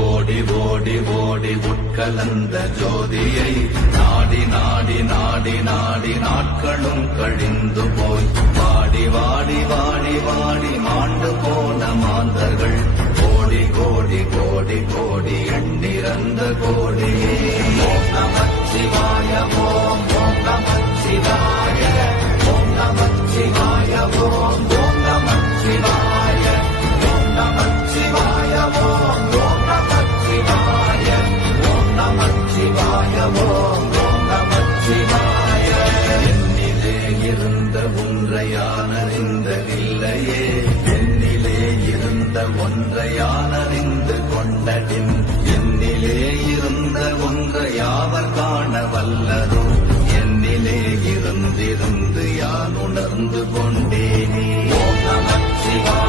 ஓடி ஓடி ஓடி உட்கலந்த ஜோதியை நாடி நாடி நாடி நாடி நாட்களும் கழிந்து போய் வாடி வாடி வாடி வாடி மாண்டு போன மாந்தர்கள் கோடி கோடி கோடி கோடி எண்ணிறந்த கோடி. ஓம் நமச்சிவாய ஓம் ஓம் நமச்சிவாய ஓம் நமச்சிவாய ஓம் ஓம் நமச்சிவாய ஓம் நமச்சிவாய ஓம் ஓம் நமச்சிவாய ஓம் நமச்சிவாய ஓம் ஓம் நமச்சிவாய. என்னிலே இருந்த ஒன்றையானறிந்ததில்லையே என்னிலே இருந்த ஒன்றையானறிந்து கொண்டடின் என்னிலே இருந்த ஒன்றையாவர் காண வல்லதோ என்னிலே இருந்திருந்து யான் உணர்ந்து கொண்டேனே. ஓம் நமச்சிவாய